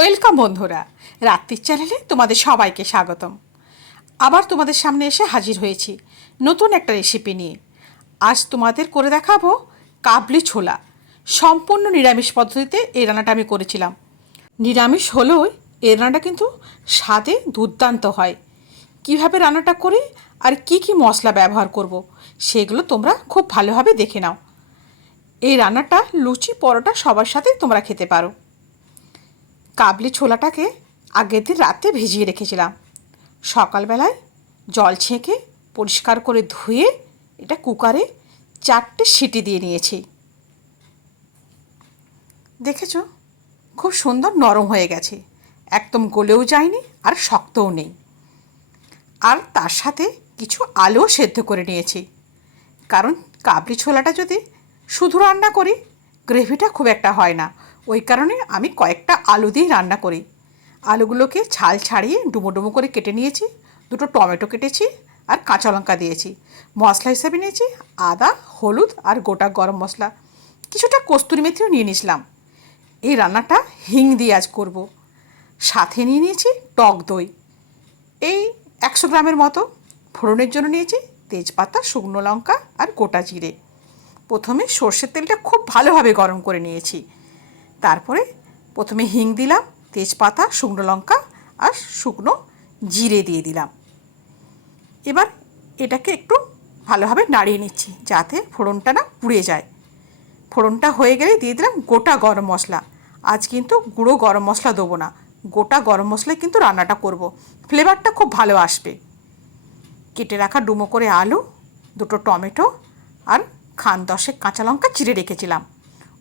Welcome বন্ধুরা, রাত্রির চ্যানেলে তোমাদের সবাইকে স্বাগতম। আবার তোমাদের সামনে এসে হাজির হয়েছি নতুন একটা রেসিপি নিয়ে। আজ তোমাদের করে দেখাবো কাবলি ছোলা। সম্পূর্ণ নিরামিষ পদ্ধতিতে এই রান্নাটা আমি করেছিলাম। নিরামিষ হলেও এই রান্নাটা কিন্তু স্বাদে দুর্দান্ত হয়। কিভাবে রান্নাটা করি আর কি কি মশলা ব্যবহার করব, সেগুলো তোমরা খুব ভালোভাবে দেখে নাও। এই রান্নাটা লুচি পরোটা সবার সাথে তোমরা খেতে পারো। কাবলি ছোলাটাকে আগের দিন রাতে ভিজিয়ে রেখেছিলাম। সকালবেলায় জল ছেঁকে পরিষ্কার করে ধুয়ে এটা কুকারে 4টে সিটি দিয়ে নিয়েছি। দেখেছো, খুব সুন্দর নরম হয়ে গেছে, একদম গলেও যায়নি আর শক্তও নেই। আর তার সাথে কিছু আলুও সেদ্ধ করে নিয়েছি, কারণ কাবলি ছোলাটা যদি শুধু রান্না করি গ্রেভিটা খুব একটা হয় না। ওই কারণে আমি কয়েকটা আলু দিয়ে রান্না করি। আলুগুলোকে ছাল ছাড়িয়ে ডুমো ডুমো করে কেটে নিয়েছি, 2টো টমেটো কেটেছি আর কাঁচা লঙ্কা দিয়েছি। মশলা হিসেবে নিয়েছি আদা, হলুদ আর গোটা গরম মশলা, কিছুটা কস্তুরি মেথিও নিয়ে নিয়েছিলাম। এই রান্নাটা হিং দিয়ে আজ করব। সাথে নিয়ে নিয়েছি টক দই, এই 100 গ্রামের মতো। ফোড়নের জন্য নিয়েছি তেজপাতা, শুকনো লঙ্কা আর গোটা জিরে। প্রথমে সর্ষের তেলটা খুব ভালোভাবে গরম করে নিয়েছি। তারপরে প্রথমে হিং দিলাম, তেজপাতা, শুকনো লঙ্কা আর শুকনো জিরে দিয়ে দিলাম। এবার এটাকে একটু ভালোভাবে নাড়িয়ে নিচ্ছি যাতে ফোড়নটা না পুড়ে যায়। ফোড়নটা হয়ে গেলে দিয়ে দিলাম গোটা গরম মশলা। আজ কিন্তু গুঁড়ো গরম মশলা দেবো না, গোটা গরম মশলায় কিন্তু রান্নাটা করব, ফ্লেভারটা খুব ভালো আসবে। কেটে রাখা ডুমো করে আলু, 2টো টমেটো আর 10 কাঁচা লঙ্কা চিড়ে রেখেছিলাম,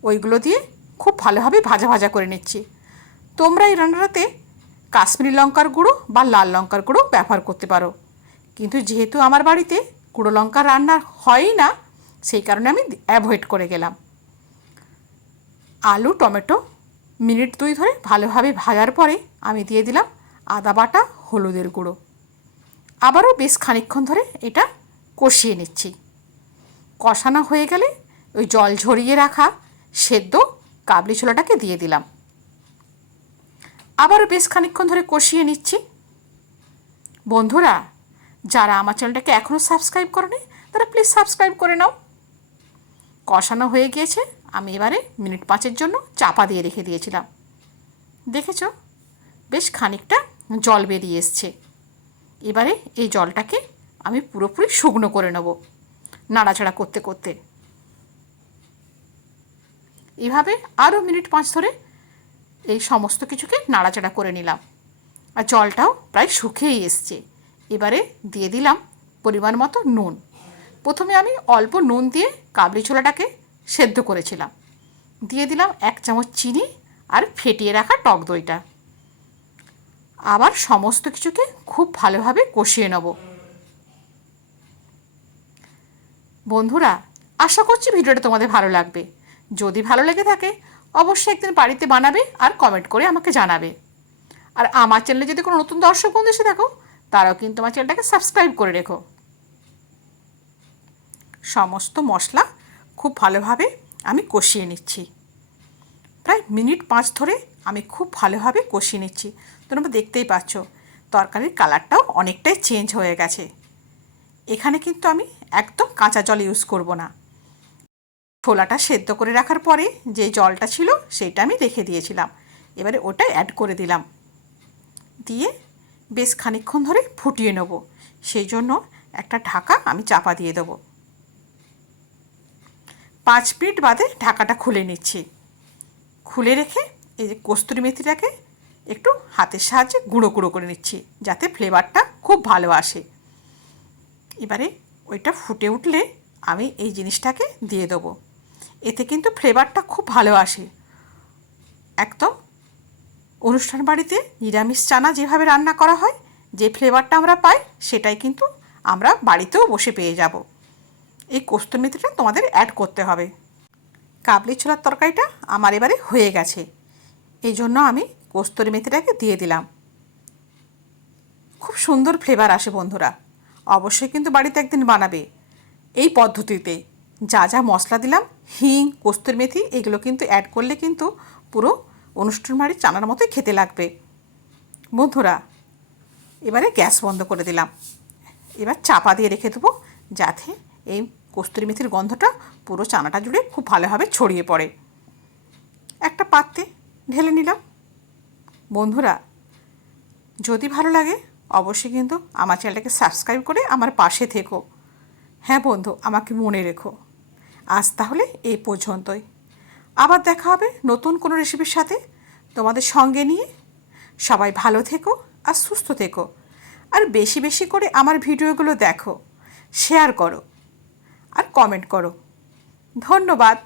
ওইগুলো দিয়ে খুব ভালোভাবে ভাজা ভাজা করে নিচ্ছি। তোমরা এই রান্নাটাতে কাশ্মীরি লঙ্কার গুঁড়ো বা লাল লঙ্কার গুঁড়ো ব্যবহার করতে পারো, কিন্তু যেহেতু আমার বাড়িতে গুঁড়ো লঙ্কার রান্না হয়ই না, সেই কারণে আমি অ্যাভয়েড করে গেলাম। আলু টমেটো মিনিট 2 ধরে ভালোভাবে ভাজার পরে আমি দিয়ে দিলাম আদা বাটা, হলুদের গুঁড়ো। আবারও বেশ খানিকক্ষণ ধরে এটা কষিয়ে নিচ্ছি। কষানো হয়ে গেলে ওই জল ঝরিয়ে রাখা সেদ্ধ কাবলি ছোলাটাকে দিয়ে দিলাম। আবারও বেশ খানিকক্ষণ ধরে কষিয়ে নিচ্ছি। বন্ধুরা, যারা আমার চ্যানেলটাকে এখনও সাবস্ক্রাইব করেনি তারা প্লিজ সাবস্ক্রাইব করে নাও। কষানো হয়ে গিয়েছে, আমি এবারে মিনিট 5 জন্য চাপা দিয়ে রেখে দিয়েছিলাম। দেখেছো, বেশ খানিকটা জল বেরিয়ে এসছে। এবারে এই জলটাকে আমি পুরোপুরি শুকনো করে নেব নাড়াচাড়া করতে করতে। এভাবে আরও মিনিট 5 ধরে এই সমস্ত কিছুকে নাড়াচাড়া করে নিলাম, আর জলটাও প্রায় শুকিয়েই এসছে। এবারে দিয়ে দিলাম পরিমাণ মতো নুন। প্রথমে আমি অল্প নুন দিয়ে কাবলি ছোলাটাকে সেদ্ধ করেছিলাম। দিয়ে দিলাম 1 চামচ চিনি আর ফেটিয়ে রাখা টক দইটা। আবার সমস্ত কিছুকে খুব ভালোভাবে কষিয়ে নেব। বন্ধুরা, আশা করছি ভিডিওটা তোমাদের ভালো লাগবে। যদি ভালো লেগে থাকে অবশ্যই একদিন বাড়িতে বানাবে আর কমেন্ট করে আমাকে জানাবে। আর আমার চ্যানেলে যদি কোনো নতুন দর্শক বন্ধু এসে থাকো তারাও কিন্তু আমার চ্যানেলটাকে সাবস্ক্রাইব করে রেখো। সমস্ত মশলা খুব ভালোভাবে আমি কষিয়ে নিচ্ছি। প্রায় মিনিট 5 ধরে আমি খুব ভালোভাবে কষিয়ে নিচ্ছি। তোমরা দেখতেই পাচ্ছ তরকারির কালারটাও অনেকটাই চেঞ্জ হয়ে গেছে। এখানে কিন্তু আমি একদম কাঁচা জল ইউজ করব না। ছোলাটা সেদ্ধ করে রাখার পরে যে জলটা ছিল সেইটা আমি রেখে দিয়েছিলাম, এবারে ওটা অ্যাড করে দিলাম। দিয়ে বেশ খানিকক্ষণ ধরে ফুটিয়ে নেব, সেই জন্য একটা ঢাকা আমি চাপা দিয়ে দেবো। 5 মিনিট বাদে ঢাকাটা খুলে নিচ্ছি। খুলে রেখে এই যে কস্তুরি মেথিটাকে একটু হাতের সাহায্যে গুঁড়ো গুঁড়ো করে নিচ্ছি যাতে ফ্লেভারটা খুব ভালো আসে। এবারে ওইটা ফুটে উঠলে আমি এই জিনিসটাকে দিয়ে দেবো। এতে কিন্তু ফ্লেভারটা খুব ভালো আসে। একদম অনুষ্ঠান বাড়িতে নিরামিষ চানা যেভাবে রান্না করা হয়, যে ফ্লেভারটা আমরা পাই সেটাই কিন্তু আমরা বাড়িতেও বসে পেয়ে যাব। এই কস্তুরি মেথিটা তোমাদের অ্যাড করতে হবে। কাবলি ছোলার তরকারিটা আমার এবারে হয়ে গেছে, এই জন্য আমি কস্তুরি মেথিটাকে দিয়ে দিলাম। খুব সুন্দর ফ্লেভার আসে বন্ধুরা, অবশ্যই কিন্তু বাড়িতে একদিন বানাবে এই পদ্ধতিতে। যা যা মশলা দিলাম, হিং, কস্তুরি মেথি, এগুলো কিন্তু অ্যাড করলে কিন্তু পুরো অনুষ্ঠান বাড়ির চানার মতোই খেতে লাগবে। বন্ধুরা, এবারে গ্যাস বন্ধ করে দিলাম। এবার চাপা দিয়ে রেখে দেবো, যাতে এই কস্তুরি মেথির গন্ধটা পুরো চানাটা জুড়ে খুব ভালোভাবে ছড়িয়ে পড়ে। একটা পাত্রে ঢেলে নিলাম। বন্ধুরা, যদি ভালো লাগে অবশ্যই কিন্তু আমার চ্যানেলটাকে সাবস্ক্রাইব করে আমার পাশে থেকো। হ্যাঁ বন্ধু, আমাকে মনে রেখো। আজ তাহলে এই পর্যন্তই। আবার দেখা হবে নতুন কোনো রেসিপির সাথে তোমাদের সঙ্গে নিয়ে। সবাই ভালো থেকো আর সুস্থ থেকো। আর বেশি বেশি করে আমার ভিডিওগুলো দেখো, শেয়ার করো আর কমেন্ট করো। ধন্যবাদ।